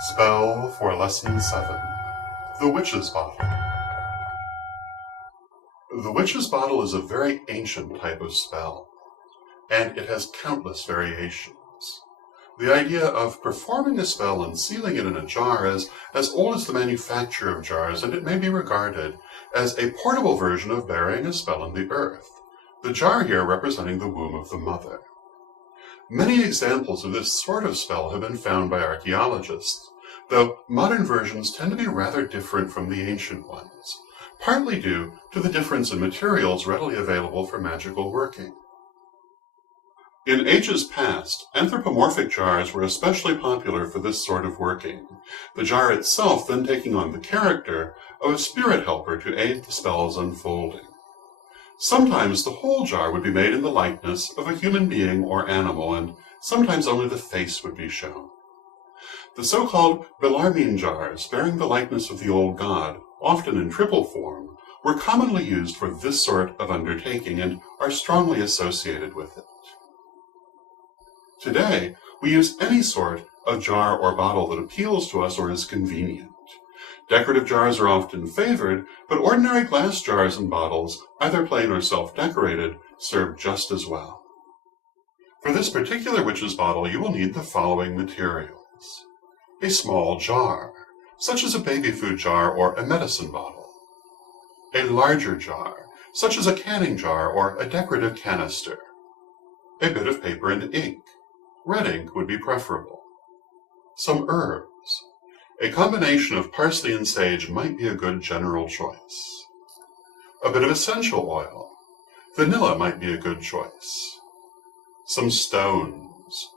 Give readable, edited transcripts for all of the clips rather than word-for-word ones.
Spell for Lesson 7. The Witch's Bottle. The Witch's Bottle is a very ancient type of spell, and it has countless variations. The idea of performing a spell and sealing it in a jar is as old as the manufacture of jars, and it may be regarded as a portable version of burying a spell in the earth, the jar here representing the womb of the mother. Many examples of this sort of spell have been found by archaeologists, though modern versions tend to be rather different from the ancient ones, partly due to the difference in materials readily available for magical working. In ages past, anthropomorphic jars were especially popular for this sort of working, the jar itself then taking on the character of a spirit helper to aid the spell's unfolding. Sometimes the whole jar would be made in the likeness of a human being or animal, and sometimes only the face would be shown. The so-called Bellarmine jars, bearing the likeness of the old god, often in triple form, were commonly used for this sort of undertaking and are strongly associated with it. Today, we use any sort of jar or bottle that appeals to us or is convenient. Decorative jars are often favored, but ordinary glass jars and bottles, either plain or self-decorated, serve just as well. For this particular witch's bottle, you will need the following materials. A small jar, such as a baby food jar or a medicine bottle. A larger jar, such as a canning jar or a decorative canister. A bit of paper and ink. Red ink would be preferable. Some herbs. A combination of parsley and sage might be a good general choice. A bit of essential oil. Vanilla might be a good choice. Some stones.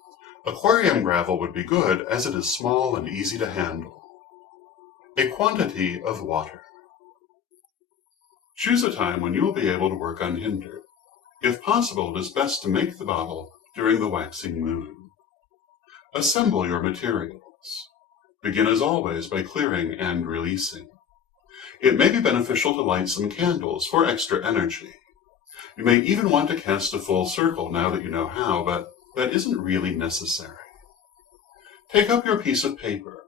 Aquarium gravel would be good as it is small and easy to handle. A quantity of water. Choose a time when you will be able to work unhindered. If possible, it is best to make the bottle during the waxing moon. Assemble your materials. Begin as always by clearing and releasing. It may be beneficial to light some candles for extra energy. You may even want to cast a full circle now that you know how, but that isn't really necessary. Take up your piece of paper.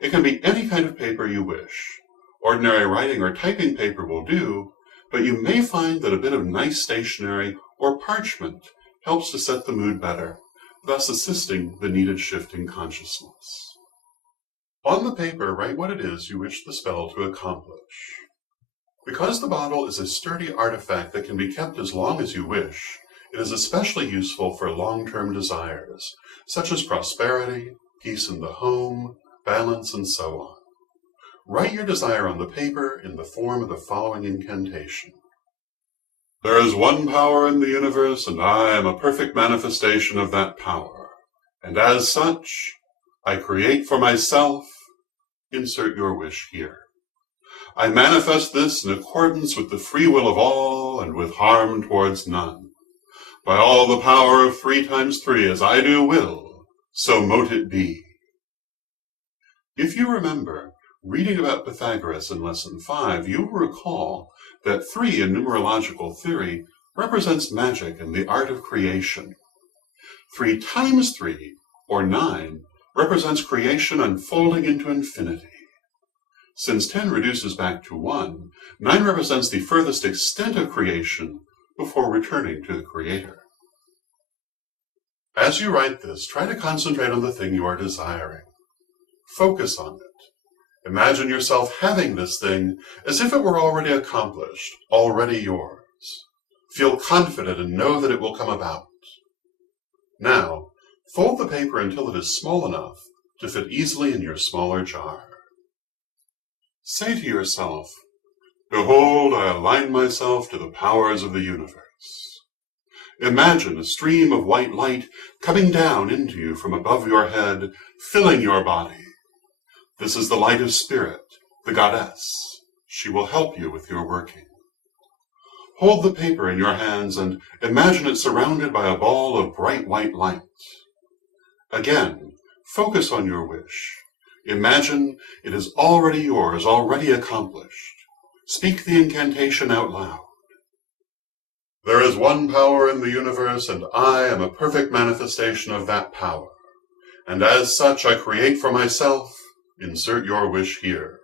It can be any kind of paper you wish. Ordinary writing or typing paper will do, but you may find that a bit of nice stationery or parchment helps to set the mood better, thus assisting the needed shift in consciousness. On the paper, write what it is you wish the spell to accomplish. Because the bottle is a sturdy artifact that can be kept as long as you wish, it is especially useful for long-term desires, such as prosperity, peace in the home, balance, and so on. Write your desire on the paper in the form of the following incantation. There is one power in the universe, and I am a perfect manifestation of that power. And as such, I create for myself, insert your wish here. I manifest this in accordance with the free will of all and with harm towards none. By all the power of 3 times 3, as I do will, so mote it be. If you remember reading about Pythagoras in Lesson 5, you will recall that 3 in numerological theory represents magic and the art of creation. 3 times 3, or 9, represents creation unfolding into infinity. Since 10 reduces back to 1, 9 represents the furthest extent of creation before returning to the Creator. As you write this, try to concentrate on the thing you are desiring. Focus on it. Imagine yourself having this thing as if it were already accomplished, already yours. Feel confident and know that it will come about. Now, fold the paper until it is small enough to fit easily in your smaller jar. Say to yourself, "Behold, I align myself to the powers of the universe." Imagine a stream of white light coming down into you from above your head, filling your body. This is the light of Spirit, the goddess. She will help you with your working. Hold the paper in your hands and imagine it surrounded by a ball of bright white light. Again, focus on your wish. Imagine it is already yours, already accomplished. Speak the incantation out loud. There is one power in the universe, and I am a perfect manifestation of that power. and as such I create for myself, insert your wish here.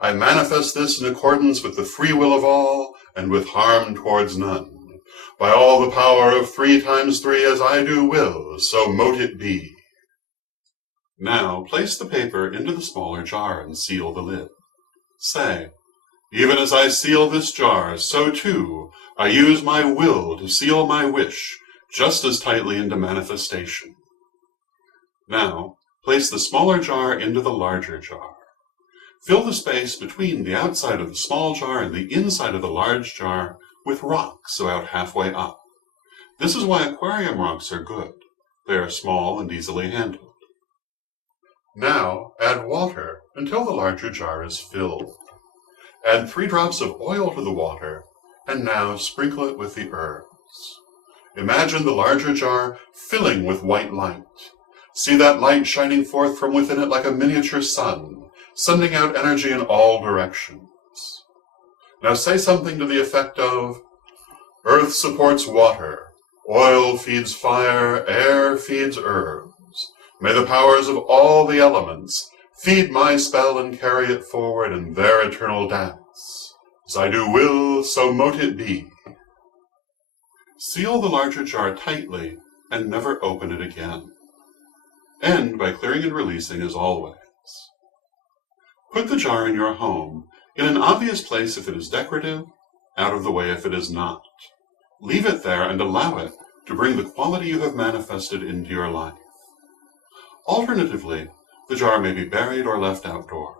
I manifest this in accordance with the free will of all, and with harm towards none. By all the power of 3 times 3 as I do will, so mote it be. Now place the paper into the smaller jar and seal the lid. Say, even as I seal this jar, so too I use my will to seal my wish just as tightly into manifestation. Now place the smaller jar into the larger jar. Fill the space between the outside of the small jar and the inside of the large jar with rocks about halfway up. This is why aquarium rocks are good. They are small and easily handled. Now add water until the larger jar is filled. Add 3 drops of oil to the water, and now sprinkle it with the herbs. Imagine the larger jar filling with white light. See that light shining forth from within it like a miniature sun, sending out energy in all directions. Now say something to the effect of, earth supports water, oil feeds fire, air feeds herbs. May the powers of all the elements feed my spell and carry it forward in their eternal dance. As I do will, so mote it be. Seal the larger jar tightly and never open it again. End by clearing and releasing as always. Put the jar in your home, in an obvious place if it is decorative, out of the way if it is not. Leave it there and allow it to bring the quality you have manifested into your life. Alternatively, the jar may be buried or left outdoors.